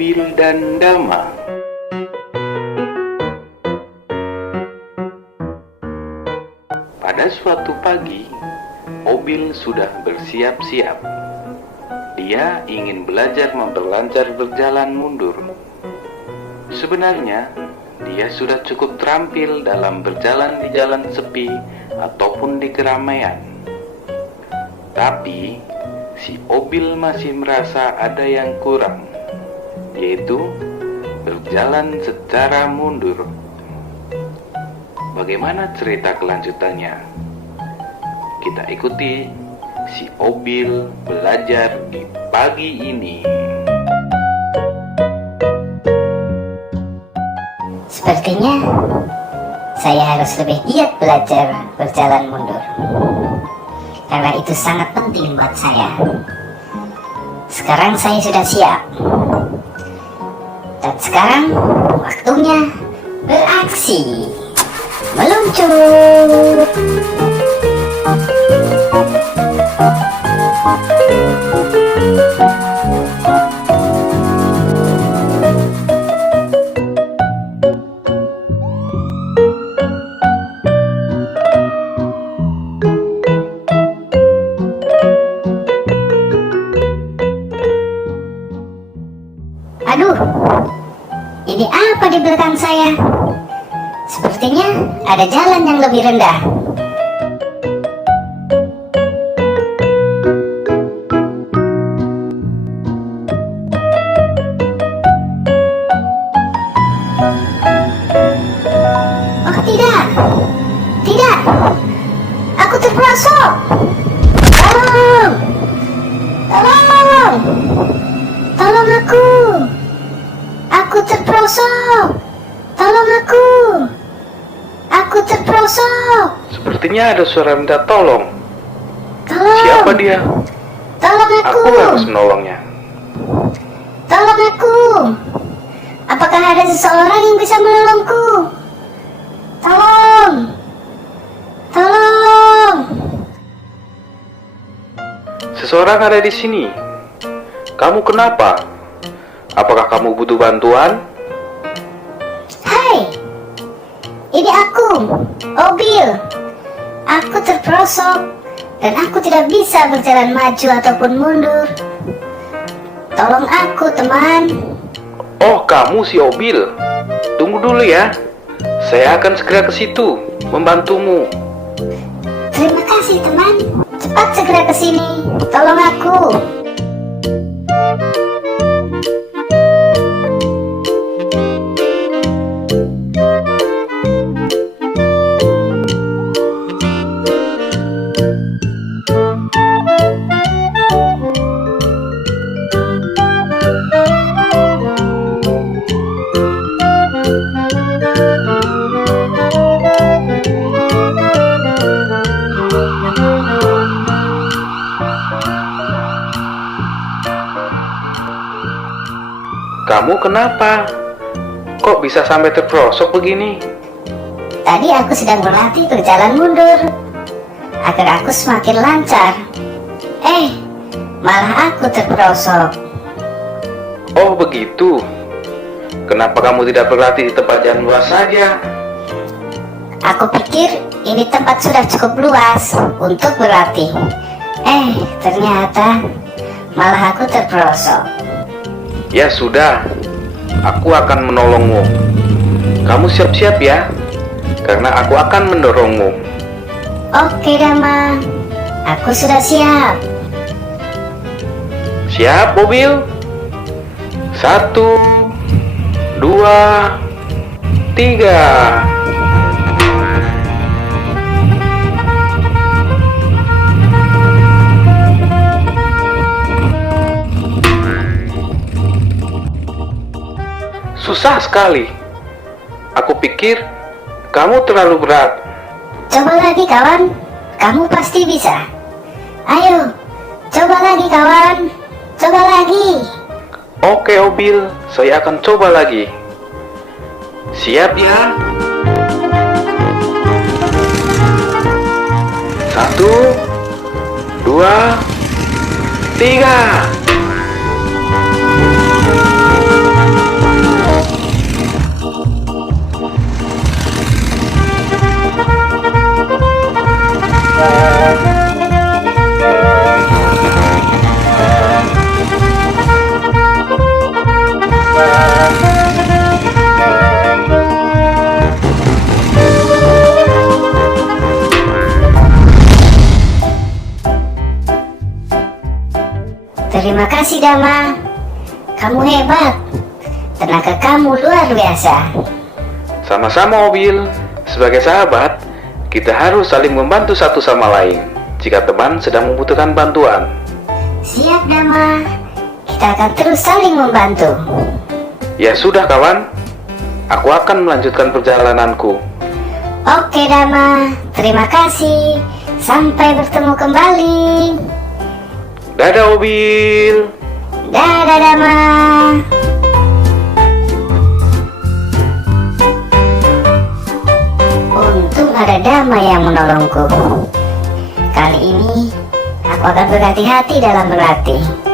Obil dan Dama. Pada suatu pagi, Obil sudah bersiap-siap. Dia ingin belajar memperlancar berjalan mundur. Sebenarnya, dia sudah cukup terampil dalam berjalan di jalan sepi ataupun di keramaian. Tapi, si Obil masih merasa ada yang kurang, yaitu berjalan secara mundur. Bagaimana cerita kelanjutannya? Kita ikuti si Obil belajar di pagi ini. Sepertinya saya harus lebih giat belajar berjalan mundur, karena itu sangat penting buat saya. Sekarang saya sudah siap, dan sekarang waktunya beraksi. Meluncur. Aduh, ini apa di belakang saya? Sepertinya ada jalan yang lebih rendah. Oh tidak, tidak, aku terperosok. Tolong, tolong, tolong aku terperosok. Tolong aku terperosok. Sepertinya ada suara minta tolong. Tolong. Siapa dia? Tolong aku. Aku harus menolongnya. Tolong aku. Apakah ada seseorang yang bisa menolongku? Tolong. Tolong. Seseorang ada di sini. Kamu kenapa? Apakah kamu butuh bantuan? Hai. Ini aku, Obil. Aku terperosok dan aku tidak bisa berjalan maju ataupun mundur. Tolong aku, teman. Oh, kamu si Obil. Tunggu dulu ya. Saya akan segera ke situ membantumu. Terima kasih, teman. Cepat segera ke sini. Tolong aku. Kamu kenapa? Kok bisa sampai terperosok begini? Tadi aku sedang berlatih berjalan mundur agar aku semakin lancar. Malah aku terperosok. Oh begitu. Kenapa kamu tidak berlatih di tempat yang luas saja? Aku pikir ini tempat sudah cukup luas untuk berlatih. Ternyata malah aku terperosok. Ya sudah, aku akan menolongmu. Kamu siap-siap ya, karena aku akan mendorongmu. Oke, Dama. Aku sudah siap. Siap, Obil? 1, 2, 3. Susah sekali. Aku pikir kamu terlalu berat. Coba lagi, kawan. Kamu pasti bisa. Ayo, coba lagi, kawan. Coba lagi. Oke, Obil, saya akan coba lagi. Siap ya? 1, 2, 3. Terima kasih Dama, kamu hebat. Tenaga kamu luar biasa. Sama-sama Obil, sebagai sahabat, kita harus saling membantu satu sama lain jika teman sedang membutuhkan bantuan. Siap Dama, kita akan terus saling membantu. Ya sudah kawan, aku akan melanjutkan perjalananku. Oke Dama, terima kasih. Sampai bertemu kembali. Dadah Obil. Dadah Dama. Untung ada Dama yang menolongku. Kali ini aku akan berhati-hati dalam berlatih.